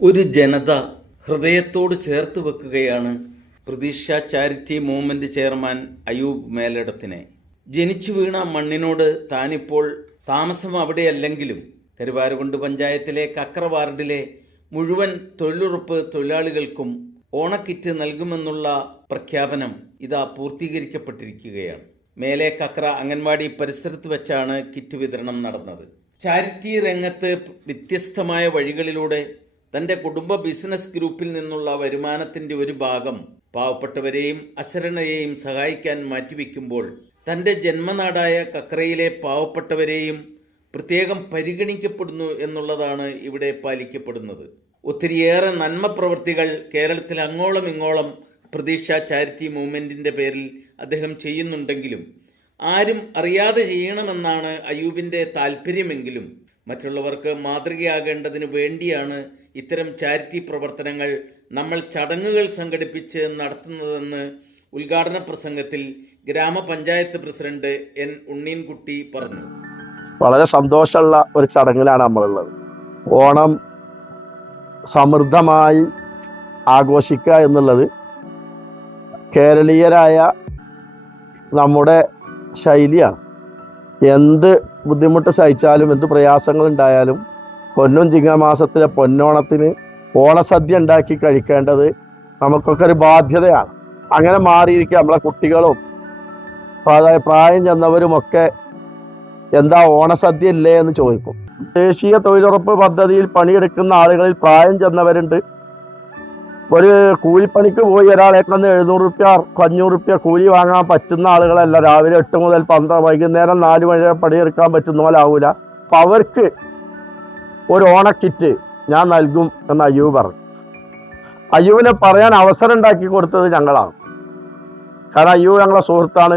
ഒരു ജനത ഹൃദയത്തോട് ചേർത്ത് വെക്കുകയാണ് പ്രതീക്ഷ ചാരിറ്റി മൂവ്മെന്റ് ചെയർമാൻ അയൂബ് മേലടത്തിനെ. ജനിച്ചു വീണ മണ്ണിനോട് താനിപ്പോൾ താമസം അവിടെയല്ലെങ്കിലും കരുവാരകുണ്ട് പഞ്ചായത്തിലെ കക്ര വാർഡിലെ മുഴുവൻ തൊഴിലുറപ്പ് തൊഴിലാളികൾക്കും ഓണക്കിറ്റ് നൽകുമെന്നുള്ള പ്രഖ്യാപനം ഇതാ പൂർത്തീകരിക്കപ്പെട്ടിരിക്കുകയാണ്. മേലെ കക്ര അംഗൻവാടി പരിസരത്ത് വെച്ചാണ് കിറ്റ് വിതരണം നടന്നത്. ചാരിറ്റി രംഗത്ത് വ്യത്യസ്തമായ വഴികളിലൂടെ തൻ്റെ കുടുംബ ബിസിനസ് ഗ്രൂപ്പിൽ നിന്നുള്ള വരുമാനത്തിൻ്റെ ഒരു ഭാഗം പാവപ്പെട്ടവരെയും അശരണരെയും സഹായിക്കാൻ മാറ്റിവെക്കുമ്പോൾ തൻ്റെ ജന്മനാടായ കക്രയിലെ പാവപ്പെട്ടവരെയും പ്രത്യേകം പരിഗണിക്കപ്പെടുന്നു എന്നുള്ളതാണ് ഇവിടെ പാലിക്കപ്പെടുന്നത്. ഒത്തിരിയേറെ നന്മ പ്രവൃത്തികൾ കേരളത്തിൽ അങ്ങോളം ഇങ്ങോളം പ്രതീക്ഷ ചാരിറ്റി മൂവ്മെൻറ്റിൻ്റെ പേരിൽ അദ്ദേഹം ചെയ്യുന്നുണ്ടെങ്കിലും ആരും അറിയാതെ ചെയ്യണമെന്നാണ് അയൂബിൻ്റെ താല്പര്യമെങ്കിലും മറ്റുള്ളവർക്ക് മാതൃകയാകേണ്ടതിന് വേണ്ടിയാണ് ഇത്തരം ചാരിറ്റി പ്രവർത്തനങ്ങൾ നമ്മൾ ചടങ്ങുകൾ സംഘടിപ്പിച്ച് നടത്തുന്നതെന്ന് ഉദ്ഘാടന പ്രസംഗത്തിൽ ഗ്രാമപഞ്ചായത്ത് പ്രസിഡന്റ് എൻ ഉണ്ണീൻകുട്ടി പറഞ്ഞു. വളരെ സന്തോഷമുള്ള ഒരു ചടങ്ങിലാണ് നമ്മളുള്ളത്. ഓണം സമൃദ്ധമായി ആഘോഷിക്കുക എന്നുള്ളത് കേരളീയരായ നമ്മുടെ ശൈലിയാണ്. എന്ത് ബുദ്ധിമുട്ട് സഹിച്ചാലും എന്ത് പ്രയാസങ്ങൾ ഉണ്ടായാലും പൊന്നും ചിങ്ങമാസത്തിലെ പൊന്നോണത്തിന് ഓണസദ്യ ഉണ്ടാക്കി കഴിക്കേണ്ടത് നമുക്കൊക്കെ ഒരു ബാധ്യതയാണ്. അങ്ങനെ മാറിയിരിക്കുക നമ്മളെ കുട്ടികളും പ്രായം ചെന്നവരുമൊക്കെ എന്താ ഓണസദ്യ ഇല്ലേ എന്ന് ചോദിക്കും. ദേശീയ തൊഴിലുറപ്പ് പദ്ധതിയിൽ പണിയെടുക്കുന്ന ആളുകളിൽ പ്രായം ചെന്നവരുണ്ട്. ഒരു കൂലിപ്പണിക്ക് പോയി ഒരാളേക്കൊന്ന് 700 റുപ്യ 500 റുപ്യ കൂലി വാങ്ങാൻ പറ്റുന്ന ആളുകളല്ല. രാവിലെ 8 മുതൽ 12 വൈകുന്നേരം 4 മണി വരെ പണിയെടുക്കാൻ പറ്റുന്ന പോലെ ആവൂല. അപ്പൊ അവർക്ക് ഒരു ഓണക്കിറ്റ് ഞാൻ നൽകും എന്ന് അയ്യൂബ് പറഞ്ഞു. അയ്യൂബിനെ പറയാൻ അവസരം ഉണ്ടാക്കി കൊടുത്തത് ഞങ്ങളാണ്. കാരണം അയ്യൂബ് ഞങ്ങളെ സുഹൃത്താണ്.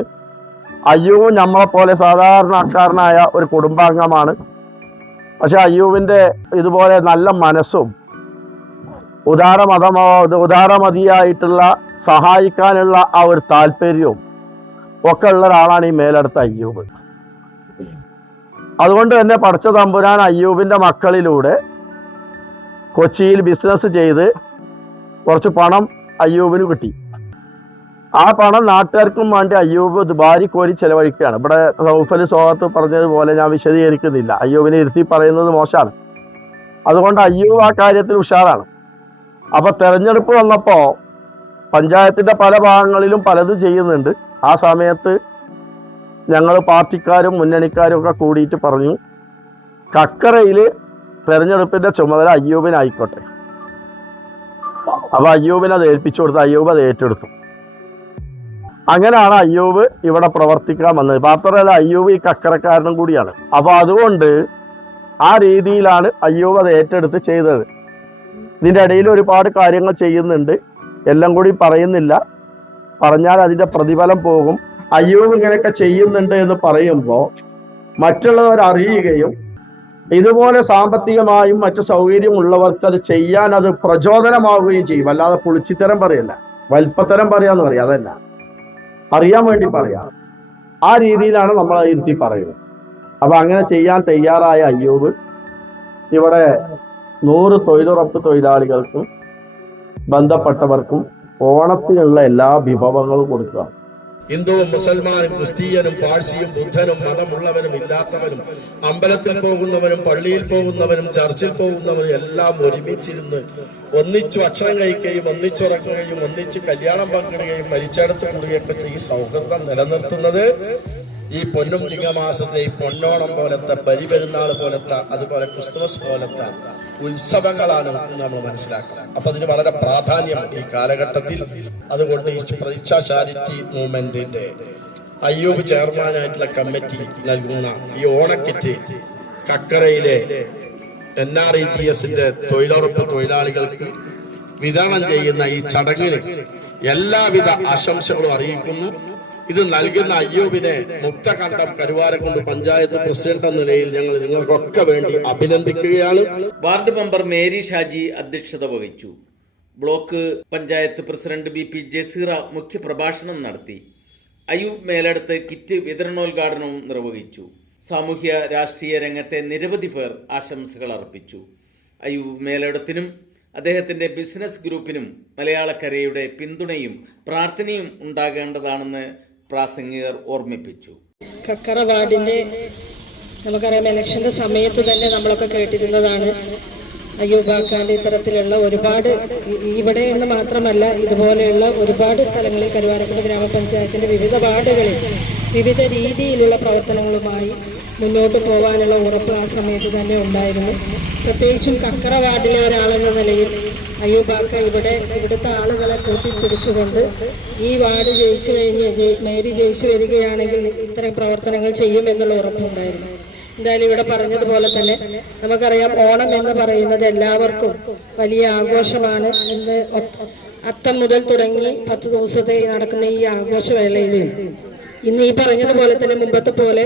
അയ്യൂബ് നമ്മളെ പോലെ സാധാരണക്കാരനായ ഒരു കുടുംബാംഗമാണ്. പക്ഷെ അയ്യൂബിന്റെ ഇതുപോലെ നല്ല മനസ്സും ഉദാരമതിയായിട്ടുള്ള സഹായിക്കാനുള്ള ആ ഒരു താല്പര്യവും ഒക്കെ ഉള്ള ഒരാളാണ് ഈ മേലടത്ത അയ്യൂബ്. അതുകൊണ്ട് തന്നെ പടച്ച തമ്പുരാൻ അയ്യൂബിന്റെ മക്കളിലൂടെ കൊച്ചിയിൽ ബിസിനസ് ചെയ്ത് കുറച്ച് പണം അയ്യൂബിന് കിട്ടി. ആ പണം നാട്ടുകാർക്കും വേണ്ടി അയ്യൂബ് ദുബാരി കോരി ചെലവഴിക്കുകയാണ്. ഇവിടെ റൗഫലി സോഹത്ത് പറഞ്ഞതുപോലെ ഞാൻ വിശദീകരിക്കുന്നില്ല, അയ്യൂബിനെ ഇരുത്തി പറയുന്നത് മോശമാണ്. അതുകൊണ്ട് അയ്യൂബ് ആ കാര്യത്തിൽ ഉഷാറാണ്. അപ്പൊ തെരഞ്ഞെടുപ്പ് വന്നപ്പോ പഞ്ചായത്തിന്റെ പല ഭാഗങ്ങളിലും പലതും ചെയ്യുന്നുണ്ട്. ആ സമയത്ത് ഞങ്ങൾ പാർട്ടിക്കാരും മുന്നണിക്കാരും ഒക്കെ കൂടിയിട്ട് പറഞ്ഞു, കക്കറയില് തെരഞ്ഞെടുപ്പിന്റെ ചുമതല അയ്യൂബിനായിക്കോട്ടെ. അപ്പൊ അയ്യൂബിനെ അത് ഏൽപ്പിച്ചു കൊടുത്തു. അയ്യൂബ് അത് ഏറ്റെടുത്തു. അങ്ങനെയാണ് അയ്യൂബ് ഇവിടെ പ്രവർത്തിക്കാൻ വന്നത്. മാത്രമല്ല അയ്യൂബ് ഈ കക്കറക്കാരനും കൂടിയാണ്. അപ്പൊ അതുകൊണ്ട് ആ രീതിയിലാണ് അയ്യൂബ് അത് ഏറ്റെടുത്ത് ചെയ്തത്. ഇതിൻ്റെ ഇടയിൽ ഒരുപാട് കാര്യങ്ങൾ ചെയ്യുന്നുണ്ട്, എല്ലാം കൂടി പറയുന്നില്ല. പറഞ്ഞാൽ അതിന്റെ പ്രതിഫലം പോകും. അയ്യൂബ് ഇങ്ങനെയൊക്കെ ചെയ്യുന്നുണ്ട് എന്ന് പറയുമ്പോൾ മറ്റുള്ളവർ അറിയുകയും ഇതുപോലെ സാമ്പത്തികമായും മറ്റു സൗകര്യമുള്ളവർക്ക് അത് ചെയ്യാൻ അത് പ്രചോദനമാവുകയും ചെയ്യും. അല്ലാതെ പുളിച്ചിത്തരം പറയല്ല, വലിപ്പത്തരം പറയാന്ന് പറയാം, അതല്ല, അറിയാൻ വേണ്ടി പറയാം. ആ രീതിയിലാണ് നമ്മൾ ഇരുത്തി പറയുന്നത്. അപ്പൊ അങ്ങനെ ചെയ്യാൻ തയ്യാറായ അയ്യൂബ് ഇവിടെ 100 തൊഴിലുറപ്പ് തൊഴിലാളികൾക്കും ബന്ധപ്പെട്ടവർക്കും ഓണത്തിനുള്ള എല്ലാ വിഭവങ്ങളും കൊടുക്കുക. ഹിന്ദുവും മുസൽമാനും ക്രിസ്തീയനും പാഴ്സിയും ബുദ്ധനും മതമുള്ളവനും ഇല്ലാത്തവനും അമ്പലത്തിൽ പോകുന്നവനും പള്ളിയിൽ പോകുന്നവനും ചർച്ചിൽ പോകുന്നവനും എല്ലാം ഒരുമിച്ചിരുന്ന് ഒന്നിച്ചു ഭക്ഷണം കഴിക്കുകയും ഒന്നിച്ചുറങ്ങുകയും ഒന്നിച്ച് കല്യാണം പങ്കിടുകയും മരിച്ചെടുത്ത് കൂടുകയൊക്കെ ഈ സൗഹൃദം നിലനിർത്തുന്നത് ഈ പൊന്നും ചിങ്ങമാസത്തിലെ ഈ പൊന്നോണം പോലത്തെ ബലിപെരുന്നാൾ പോലത്തെ അതുപോലെ ക്രിസ്തുമസ് പോലത്തെ ഉത്സവങ്ങളാണ് നമ്മൾ മനസ്സിലാക്കണം. അപ്പൊ അതിന് വളരെ പ്രാധാന്യമുണ്ട് ഈ കാലഘട്ടത്തിൽ. അതുകൊണ്ട് ഈ പ്രതീക്ഷ ചാരിറ്റി മൂവ്മെന്റിന്റെ അയ്യൂബ് ചെയർമാനായിട്ടുള്ള കമ്മിറ്റി നൽകുന്ന ഈ ഓണക്കിറ്റ് കക്കരയിലെ NREGSന്റെ തൊഴിലുറപ്പ് തൊഴിലാളികൾക്ക് വിതരണം ചെയ്യുന്ന ഈ ചടങ്ങിന് എല്ലാവിധ ആശംസകളും അറിയിക്കുന്നു. ഇത് നൽകുന്ന അയ്യൂബിനെ മുക്തകണ്ഠം കരുവാരക്കുണ്ട് പഞ്ചായത്ത് പ്രസിഡന്റ് എന്ന നിലയിൽ ഞങ്ങൾ നിങ്ങൾക്കൊക്കെ വേണ്ടി അഭിനന്ദിക്കുകയാണ്. വാർഡ് മെമ്പർ മേരി ഷാജി അധ്യക്ഷത വഹിച്ചു. Block panchayat president BP Jaseera മുഖ്യപ്രഭാഷണം നടത്തി. അയ്യൂബ് മേലടത്ത് കിറ്റ് വിതരണോദ്ഘാടനവും നിർവഹിച്ചു. സാമൂഹ്യ രാഷ്ട്രീയ രംഗത്തെ നിരവധി പേർ ആശംസകൾ അർപ്പിച്ചു. അയ്യൂബ് മേലടത്തിനും അദ്ദേഹത്തിൻ്റെ ബിസിനസ് ഗ്രൂപ്പിനും മലയാളക്കരയുടെ പിന്തുണയും പ്രാർത്ഥനയും ഉണ്ടാകേണ്ടതാണെന്ന് പ്രാസംഗികർ ഓർമ്മിപ്പിച്ചു. കക്കറ വാർഡിൻ്റെ നമുക്കറിയാം, ഇലക്ഷൻ്റെ സമയത്ത് തന്നെ നമ്മളൊക്കെ കേട്ടിരുന്നതാണ് അയ്യൂബാക്കാൻ്റെ ഇത്തരത്തിലുള്ള ഒരുപാട്, ഇവിടെ എന്ന് മാത്രമല്ല ഇതുപോലെയുള്ള ഒരുപാട് സ്ഥലങ്ങളിൽ കരുവാരക്കുണ്ട് ഗ്രാമപഞ്ചായത്തിൻ്റെ വിവിധ വാർഡുകളിൽ വിവിധ രീതിയിലുള്ള പ്രവർത്തനങ്ങളുമായി മുന്നോട്ട് പോകാനുള്ള ഉറപ്പ് ആ സമയത്ത് തന്നെ ഉണ്ടായിരുന്നു. പ്രത്യേകിച്ചും കക്കറ വാർഡിലെ ഒരാളെന്ന നിലയിൽ അയ്യൂബാക്ക ഇവിടുത്തെ ആളുകളെ കൂട്ടിപ്പിടിച്ചുകൊണ്ട് ഈ വാർഡ് ജയിച്ചു കഴിഞ്ഞ് മേരി ജയിച്ചു വരികയാണെങ്കിൽ ഇത്തരം പ്രവർത്തനങ്ങൾ ചെയ്യുമെന്നുള്ള ഉറപ്പുണ്ടായിരുന്നു. എന്തായാലും ഇവിടെ പറഞ്ഞതുപോലെ തന്നെ നമുക്കറിയാം, ഓണം എന്ന് പറയുന്നത് എല്ലാവർക്കും വലിയ ആഘോഷമാണ്. ഇന്ന് അത്തം മുതൽ തുടങ്ങി 10 ദിവസത്തെ നടക്കുന്ന ഈ ആഘോഷവേളയിലും ഇന്ന് ഈ പറഞ്ഞതുപോലെ തന്നെ മുമ്പത്തെ പോലെ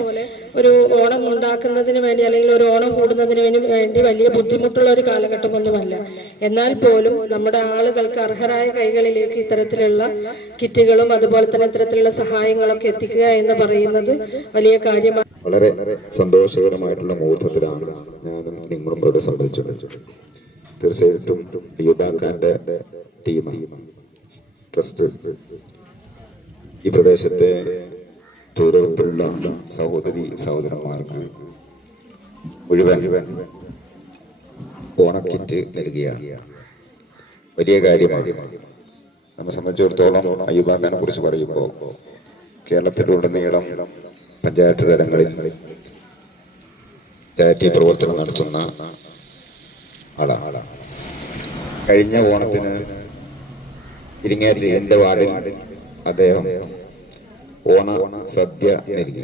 ഒരു ഓണം ഉണ്ടാക്കുന്നതിന് വേണ്ടി അല്ലെങ്കിൽ ഒരു ഓണം കൂടുന്നതിന് വേണ്ടി വലിയ ബുദ്ധിമുട്ടുള്ള ഒരു കാലഘട്ടമൊന്നുമല്ല. എന്നാൽ പോലും നമ്മുടെ ആളുകൾക്ക് അർഹരായ കൈകളിലേക്ക് ഇത്തരത്തിലുള്ള കിറ്റുകളും അതുപോലെ തന്നെ ഇത്തരത്തിലുള്ള സഹായങ്ങളൊക്കെ എത്തിക്കുക എന്ന് പറയുന്നത് വലിയ കാര്യമാണ്. വളരെ സന്തോഷകരമായിട്ടുള്ള മുഹൂർത്തത്തിലാണ് ഞാനും നിങ്ങളും ഇവിടെ സംബന്ധിച്ചിട്ടുണ്ട്. തീർച്ചയായിട്ടും അയ്യൂബാക്കാന്റെ ടീം ട്രസ്റ്റ് ഈ പ്രദേശത്തെ തൊഴിലുറപ്പുള്ള സഹോദരി സഹോദരന്മാർക്ക് മുഴുവൻ ഓണക്കിറ്റ് നൽകുകയാണ്. വലിയ കാര്യമാണ്. നമ്മെ സംബന്ധിച്ചിടത്തോളം അയ്യൂബാക്കാനെ കുറിച്ച് പറയുമ്പോൾ കേരളത്തിലുടനീളം പഞ്ചായത്ത് തലങ്ങളിൽ ചാരിറ്റി പ്രവർത്തനം നടത്തുന്ന ആളാണ്. കഴിഞ്ഞ ഓണത്തിന് ഇരിങ്ങേരി എൻ്റെ വാർഡിൽ അദ്ദേഹം ഓണ സദ്യ നൽകി.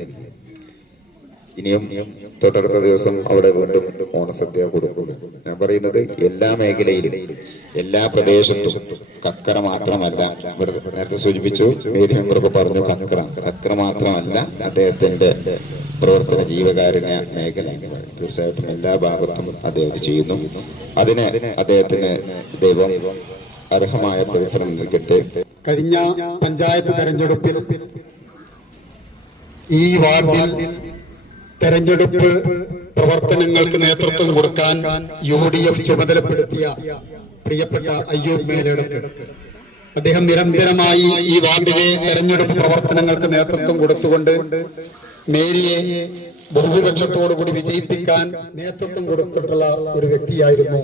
ഇനിയും തൊട്ടടുത്ത ദിവസം അവിടെ വീണ്ടും ഓണസദ്യ കൊടുക്കും. ഞാൻ പറയുന്നത് എല്ലാ മേഖലയിലും എല്ലാ പ്രദേശത്തും, കക്കറ മാത്രമല്ല, ഇവിടെ നേരത്തെ സൂചിപ്പിച്ചു, മേരി മെമ്പറൊക്കെ പറഞ്ഞു, കക്കറ മാത്രമല്ല അദ്ദേഹത്തിന്റെ പ്രവർത്തന ജീവകാരുണ്യ മേഖല തീർച്ചയായിട്ടും എല്ലാ ഭാഗത്തും അദ്ദേഹം ചെയ്യുന്നു. അതിന് അദ്ദേഹത്തിന് ദൈവം അർഹമായ പ്രതിഫലം നൽകട്ടെ. കഴിഞ്ഞ പഞ്ചായത്ത് തെരഞ്ഞെടുപ്പിൽ ഈ വാർഡിൽ തെരഞ്ഞെടുപ്പ് പ്രവർത്തനങ്ങൾക്ക് നേതൃത്വം കൊടുക്കാൻ UDF ചുമതലപ്പെടുത്തിയ പ്രിയപ്പെട്ട അയ്യൂബ് മേലെടുത്ത് അദ്ദേഹം നിരന്തരമായി ഈ വാർഡിലെ തെരഞ്ഞെടുപ്പ് പ്രവർത്തനങ്ങൾക്ക് നേതൃത്വം കൊടുത്തുകൊണ്ട് മേരിയെ ബഹുഭൂരിപക്ഷത്തോടുകൂടി വിജയിപ്പിക്കാൻ നേതൃത്വം കൊടുത്തിട്ടുള്ള ഒരു വ്യക്തിയായിരുന്നു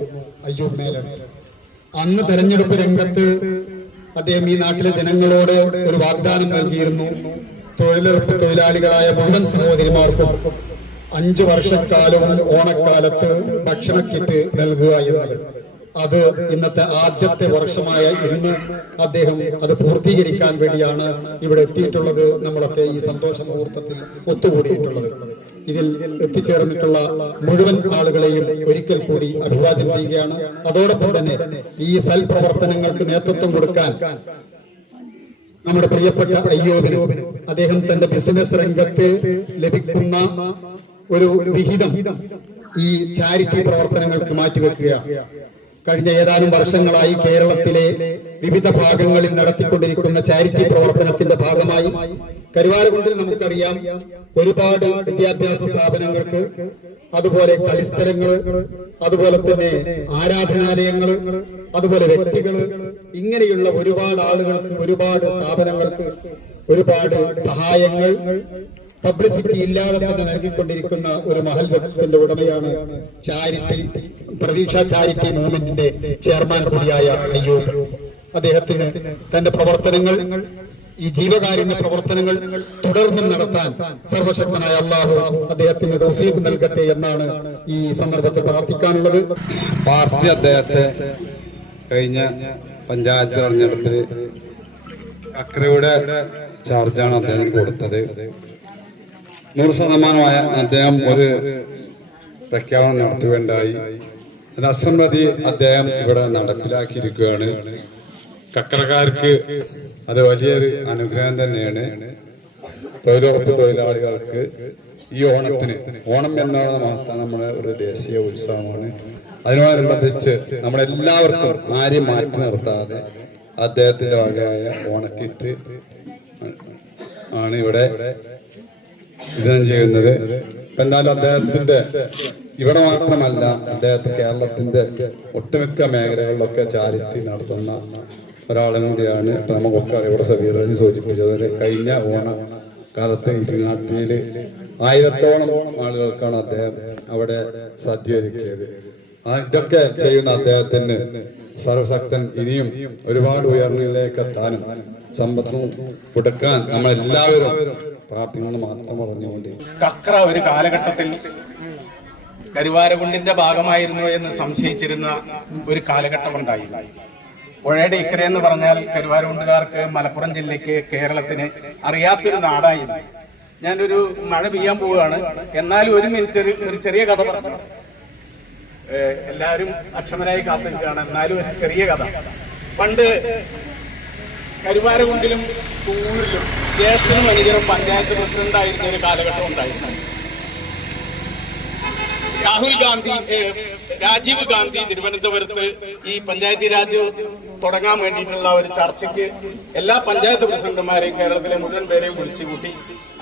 അയ്യൂബ് മേലെടുത്ത്. അന്ന് തെരഞ്ഞെടുപ്പ് രംഗത്ത് അദ്ദേഹം ഈ നാട്ടിലെ ജനങ്ങളോട് ഒരു വാഗ്ദാനം നൽകിയിരുന്നു. തൊഴിലുറപ്പ് തൊഴിലാളികളായ മുഴുവൻ സഹോദരിമാർക്കും 5 വർഷക്കാലവും ഓണക്കാലത്ത് ഭക്ഷണ കിറ്റ് നൽകുക എന്നത്. അത് ഇന്നത്തെ ആദ്യത്തെ വർഷമായ ഇന്ന് അദ്ദേഹം അത് പൂർത്തീകരിക്കാൻ വേണ്ടിയാണ് ഇവിടെ എത്തിയിട്ടുള്ളത്. നമ്മളൊക്കെ ഈ സന്തോഷ മുഹൂർത്തത്തിൽ ഒത്തുകൂടിയിട്ടുള്ളത്. ഇതിൽ എത്തിച്ചേർന്നിട്ടുള്ള മുഴുവൻ ആളുകളെയും ഒരിക്കൽ കൂടി അഭിവാദ്യം ചെയ്യുകയാണ്. അതോടൊപ്പം തന്നെ ഈ സൽപ്രവർത്തനങ്ങൾക്ക് നേതൃത്വം കൊടുക്കാൻ നമ്മുടെ പ്രിയപ്പെട്ട അയ്യൂബിന് അദ്ദേഹം തന്റെ ബിസിനസ് രംഗത്ത് ലഭിക്കുന്ന ഒരു വിഹിതം ഈ ചാരിറ്റി പ്രവർത്തനങ്ങൾക്ക് മാറ്റിവെക്കുകയാണ്. കഴിഞ്ഞ ഏതാനും വർഷങ്ങളായി കേരളത്തിലെ വിവിധ ഭാഗങ്ങളിൽ നടത്തിക്കൊണ്ടിരിക്കുന്ന ചാരിറ്റി പ്രവർത്തനത്തിന്റെ ഭാഗമായി കരുവാരക്കുണ്ടിൽ നമുക്കറിയാം ഒരുപാട് വിദ്യാഭ്യാസ സ്ഥാപനങ്ങൾക്ക്, അതുപോലെ കളിസ്ഥലങ്ങള്, അതുപോലെ തന്നെ ആരാധനാലയങ്ങള്, അതുപോലെ വ്യക്തികള്, ഇങ്ങനെയുള്ള ഒരുപാട് ആളുകൾക്ക്, ഒരുപാട് സ്ഥാപനങ്ങൾക്ക് ഒരുപാട് സഹായങ്ങൾ പബ്ലിസിറ്റി ഇല്ലാതെ തന്നെ നൽകിക്കൊണ്ടിരിക്കുന്ന ഒരു മഹൽ വ്യക്തിത്വത്തിന്റെ ഉടമയാണ് പ്രതീക്ഷ ചാരിറ്റി മൂവ്മെന്റിന്റെ ചെയർമാൻ കൂടിയായ അയ്യൂബ്. അദ്ദേഹത്തിന് തന്റെ പ്രവർത്തനങ്ങൾ, ഈ ജീവകാരുണ്യ പ്രവർത്തനങ്ങൾ തുടർന്നും നടത്താൻ സർവശക്തനായ അല്ലാഹു അദ്ദേഹത്തിന് തൗഫീഖ് നൽകട്ടെ എന്നാണ് ഈ സന്ദർഭത്തിൽ പ്രാർത്ഥിക്കാനുള്ളത്. പാർട്ടി അദ്ദേഹത്തെ കഴിഞ്ഞ പഞ്ചായത്ത് തെരഞ്ഞെടുപ്പിൽ അക്രയുടെ ചാർജാണ് അദ്ദേഹം കൊടുത്തത്. 100% അദ്ദേഹം ഒരു പ്രഖ്യാപനം നടത്തുകയുണ്ടായി. അത് അസംബന്ധി അദ്ദേഹം ഇവിടെ നടപ്പിലാക്കിയിരിക്കുകയാണ്. കക്കറക്കാർക്ക് അത് വലിയൊരു അനുഗ്രഹം തന്നെയാണ്. തൊഴിലുറപ്പ് തൊഴിലാളികൾക്ക് ഈ ഓണത്തിന്, ഓണം എന്നാണ് നമ്മുടെ ഒരു ദേശീയ ഉത്സവമാണ്. അതിനോടനുബന്ധിച്ച് നമ്മളെല്ലാവർക്കും ആരെയും മാറ്റി നിർത്താതെ അദ്ദേഹത്തിന്റെ വകയായ ഓണക്കിറ്റ് ആണ് ഇവിടെ വിതരണം ചെയ്യുന്നത്. എന്നാലും അദ്ദേഹത്തിന്റെ ഇവിടെ മാത്രമല്ല അദ്ദേഹത്തെ കേരളത്തിന്റെ ഒട്ടുമിക്ക മേഖലകളിലൊക്കെ ചാരിറ്റി നടത്തുന്ന ഒരാളും കൂടിയാണ്. ഇപ്പൊ നമുക്കൊക്കെ ഇവിടെ സബീറിന് സൂചിപ്പിച്ചത് കഴിഞ്ഞ ഓണക്കാലത്ത് ഇരിങ്ങാട്ടിയിൽ 1000-ഓളം ആളുകൾക്കാണ് അദ്ദേഹം അവിടെ സദ്യ ഒരുക്കിയത്. ഇതൊക്കെ ചെയ്യുന്ന അദ്ദേഹത്തിന് സർവശക്തൻ ഇനിയും ഒരുപാട് ഉയർന്നതിലേക്ക് എത്താനും സമ്പത്തും കൊടുക്കാൻ നമ്മളെല്ലാവരും പ്രാർത്ഥിക്കണം മാത്രം പറഞ്ഞുകൊണ്ട്. കക്ര ഒരു കാലഘട്ടത്തിൽ കരുവാരകുണ്ടിന്റെ ഭാഗമായിരുന്നു എന്ന് സംശയിച്ചിരുന്ന ഒരു കാലഘട്ടം ഉണ്ടായിരുന്നു. പുഴയുടെ ഇക്കരെ എന്ന് പറഞ്ഞാൽ കരുവാരകുണ്ടുകാർക്ക്, മലപ്പുറം ജില്ലയ്ക്ക്, കേരളത്തിന് അറിയാത്തൊരു നാടായിരുന്നു. ഞാനൊരു മഴ പെയ്യാൻ പോവുകയാണ്, എന്നാലും ഒരു മിനിറ്റ് ഒരു ചെറിയ കഥ പറഞ്ഞു. എല്ലാവരും അക്ഷമരായി കാത്തിരിക്കുകയാണ്, എന്നാലും ഒരു ചെറിയ കഥ. പണ്ട് കരുവാരകുണ്ടിലും തൂരിലും ജ്യേഷ്ഠനും അനുജനും പഞ്ചായത്ത് പ്രസിഡന്റായിരുന്ന ഒരു കാലഘട്ടം ഉണ്ടായിരുന്നു. രാജീവ് ഗാന്ധി തിരുവനന്തപുരത്ത് ഈ പഞ്ചായത്തി രാജ് തുടങ്ങാൻ വേണ്ടിയിട്ടുള്ള ഒരു ചർച്ചയ്ക്ക് എല്ലാ പഞ്ചായത്ത് പ്രസിഡന്റുമാരെയും കേരളത്തിലെ മുഴുവൻ പേരെയും വിളിച്ചു കൂട്ടി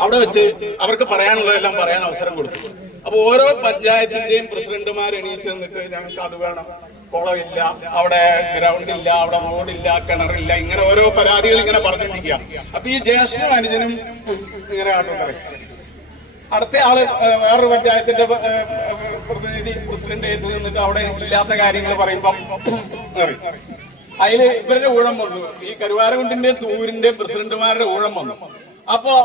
അവിടെ വെച്ച് അവർക്ക് പറയാനുള്ളതെല്ലാം പറയാൻ അവസരം കൊടുത്തു. അപ്പൊ ഓരോ പഞ്ചായത്തിന്റെയും പ്രസിഡന്റുമാർ എണീച്ച് നിന്നിട്ട് ഞങ്ങൾക്ക് അത് വേണം, കുളമില്ല, അവിടെ ഗ്രൗണ്ട് ഇല്ല, അവിടെ റോഡില്ല, കിണറില്ല, ഇങ്ങനെ ഓരോ പരാതികൾ ഇങ്ങനെ പറഞ്ഞിരിക്കുക. അപ്പൊ ഈ ജ്യേഷ്ഠനും അനുജനും ഇങ്ങനെ ആട്ടുന്നറിയും. അടുത്ത ആള് വേറൊരു പഞ്ചായത്തിന്റെ പ്രതിനിധി പ്രസിഡന്റ് ഏറ്റ് നിന്നിട്ട് അവിടെ ഇല്ലാത്ത കാര്യങ്ങൾ പറയുമ്പം അതില് ഇവരുടെ ഊഴം വന്നു. ഈ കരുവാരകുണ്ടിന്റെയും തൂരിന്റെയും പ്രസിഡന്റുമാരുടെ ഊഴം വന്നു. അപ്പോ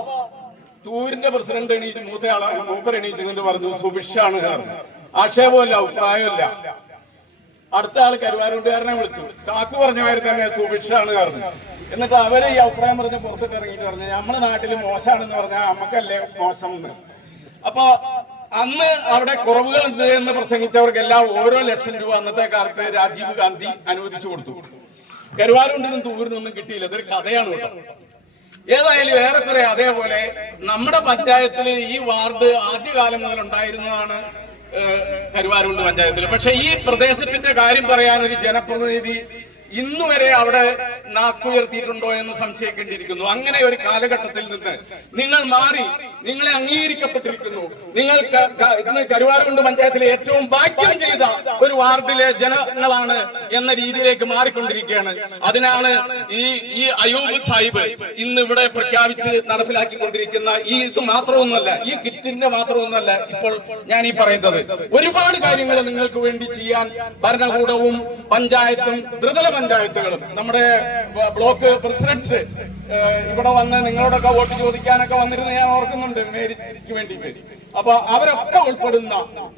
തൂരിന്റെ പ്രസിഡന്റ് എണീച്ച് മൂപ്പർ എണീച്ച് നിന്നിട്ട് പറഞ്ഞു സുഭിക്ഷാണ് പറഞ്ഞു. ആക്ഷേപമില്ല, അഭിപ്രായമില്ല. അടുത്ത ആള് കരുവാരകുണ്ടുകാരനെ വിളിച്ചു, കാക്കു പറഞ്ഞ മാതിരി തന്നെ സുഭിക്ഷാണ് പറഞ്ഞു. എന്നിട്ട് അവര് ഈ അഭിപ്രായം പറഞ്ഞ് പുറത്തിട്ട് ഇറങ്ങിയിട്ട് പറഞ്ഞു നമ്മുടെ നാട്ടില് മോശമാണെന്ന് പറഞ്ഞാൽ നമുക്കല്ലേ മോശം എന്ന്. അപ്പൊ അന്ന് അവിടെ കുറവുകളുണ്ട് എന്ന് പ്രസംഗിച്ചവർക്കെല്ലാം ഓരോ ലക്ഷം രൂപ അന്നത്തെ കാലത്ത് രാജീവ് ഗാന്ധി അനുവദിച്ചു കൊടുത്തു. കരുവാരകുണ്ടിനും തൂരിനൊന്നും കിട്ടിയില്ല. ഇതൊരു കഥയാണ് കേട്ടോ. ഏതായാലും ഏറെക്കുറെ അതേപോലെ നമ്മുടെ പഞ്ചായത്തിൽ ഈ വാർഡ് ആദ്യകാലം മുതൽ ഉണ്ടായിരുന്നതാണ് കരുവാരകുണ്ട് പഞ്ചായത്തിൽ. പക്ഷെ ഈ പ്രദേശത്തിന്റെ കാര്യം പറയാൻ ഒരു ജനപ്രതിനിധി ഇന്നുവരെ അവിടെ നാക്കുയർത്തിയിട്ടുണ്ടോ എന്ന് സംശയിക്കേണ്ടിയിരിക്കുന്നു. അങ്ങനെ ഒരു കാലഘട്ടത്തിൽ നിന്ന് നിങ്ങൾ മാറി, നിങ്ങളെ അംഗീകരിക്കപ്പെട്ടിരിക്കുന്നു. നിങ്ങൾ ഇന്ന് കരുവാരകുണ്ട് പഞ്ചായത്തിലെ ഏറ്റവും ഭാഗ്യം ചെയ്ത ഒരു വാർഡിലെ ജനങ്ങളാണ് എന്ന രീതിയിലേക്ക് മാറിക്കൊണ്ടിരിക്കുകയാണ്. അതിനാണ് ഈ അയൂബ് സാഹിബ് ഇന്ന് ഇവിടെ പ്രഖ്യാപിച്ച് നടപ്പിലാക്കിക്കൊണ്ടിരിക്കുന്ന ഇത് മാത്രമൊന്നുമല്ല, ഈ കിറ്റിന്റെ മാത്രമൊന്നുമല്ല ഇപ്പോൾ ഞാൻ ഈ പറയുന്നത്. ഒരുപാട് കാര്യങ്ങൾ നിങ്ങൾക്ക് വേണ്ടി ചെയ്യാൻ ഭരണകൂടവും പഞ്ചായത്തും ത്രിതല പഞ്ചായത്തുകളും നമ്മുടെ ബ്ലോക്ക് പ്രസിഡന്റ് ഇവിടെ വന്ന് നിങ്ങളോടൊക്കെ വോട്ട് ചോദിക്കാനൊക്കെ വന്നിരുന്ന ഞാൻ ഓർക്കുന്നുണ്ട്, മേരിക്ക് വേണ്ടിയിട്ട്. അപ്പൊ അവരൊക്കെ ഉൾപ്പെടുന്ന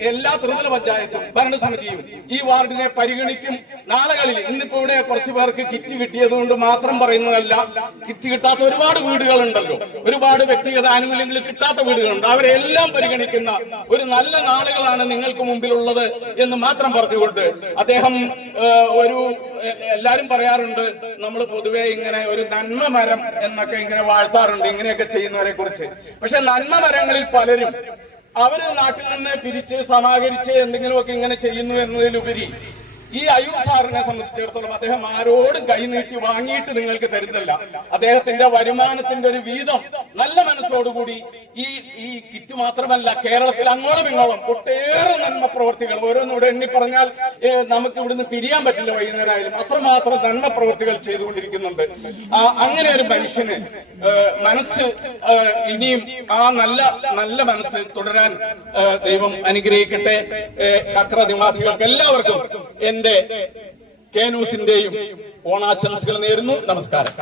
എല്ലാ ത്രിതല പഞ്ചായത്തും ഭരണസമിതിയും ഈ വാർഡിനെ പരിഗണിക്കും. നാളുകളിൽ ഇന്നിപ്പോ ഇവിടെ കുറച്ചു പേർക്ക് കിറ്റ് കിട്ടിയത് കൊണ്ട് മാത്രം പറയുന്നതല്ല, കിറ്റ് കിട്ടാത്ത ഒരുപാട് വീടുകളുണ്ടല്ലോ, ഒരുപാട് വ്യക്തിഗത ആനുകൂല്യങ്ങൾ കിട്ടാത്ത വീടുകളുണ്ട്. അവരെല്ലാം പരിഗണിക്കുന്ന ഒരു നല്ല നാളുകളാണ് നിങ്ങൾക്ക് മുമ്പിലുള്ളത് എന്ന് മാത്രം പറഞ്ഞുകൊണ്ട് അദ്ദേഹം എല്ലാരും പറയാറുണ്ട്, നമ്മൾ പൊതുവെ ഇങ്ങനെ ഒരു നന്മ മരം എന്നൊക്കെ ഇങ്ങനെ വാഴ്ത്താറുണ്ട് ഇങ്ങനെയൊക്കെ ചെയ്യുന്നവരെ കുറിച്ച്. പക്ഷെ നന്മ മരങ്ങളിൽ പലരും അവര് നാട്ടിൽ നിന്ന് പിരിച്ച് സമാഹരിച്ച് എന്തെങ്കിലുമൊക്കെ ഇങ്ങനെ ചെയ്യുന്നു എന്നതിലുപരി ഈ അയൂബ് സാറിനെ സംബന്ധിച്ചിടത്തോളം അദ്ദേഹം ആരോടും കൈനീട്ടി വാങ്ങിയിട്ട് നിങ്ങൾക്ക് തരുന്നില്ല. അദ്ദേഹത്തിന്റെ വരുമാനത്തിന്റെ ഒരു വീതം നല്ല മനസ്സോടുകൂടി ഈ കിറ്റ് മാത്രമല്ല, കേരളത്തിൽ അങ്ങോളം ഇങ്ങോളം ഒട്ടേറെ നന്മ പ്രവർത്തികൾ ഓരോന്നിവിടെ എണ്ണി പറഞ്ഞാൽ നമുക്ക് ഇവിടുന്ന് പിരിയാൻ പറ്റില്ല വൈകുന്നേരമായാലും, അത്രമാത്രം നന്മ പ്രവർത്തികൾ ചെയ്തുകൊണ്ടിരിക്കുന്നുണ്ട്. അങ്ങനെ ഒരു മനുഷ്യന് മനസ്സ് ഇനിയും ആ നല്ല മനസ്സ് തുടരാൻ ദൈവം അനുഗ്രഹിക്കട്ടെ. കക്ര നിവാസികൾക്ക് എല്ലാവർക്കും എന്റെ കെ ന്യൂസിന്റെയും ഓണാശംസകൾ നേരുന്നു. നമസ്കാരം.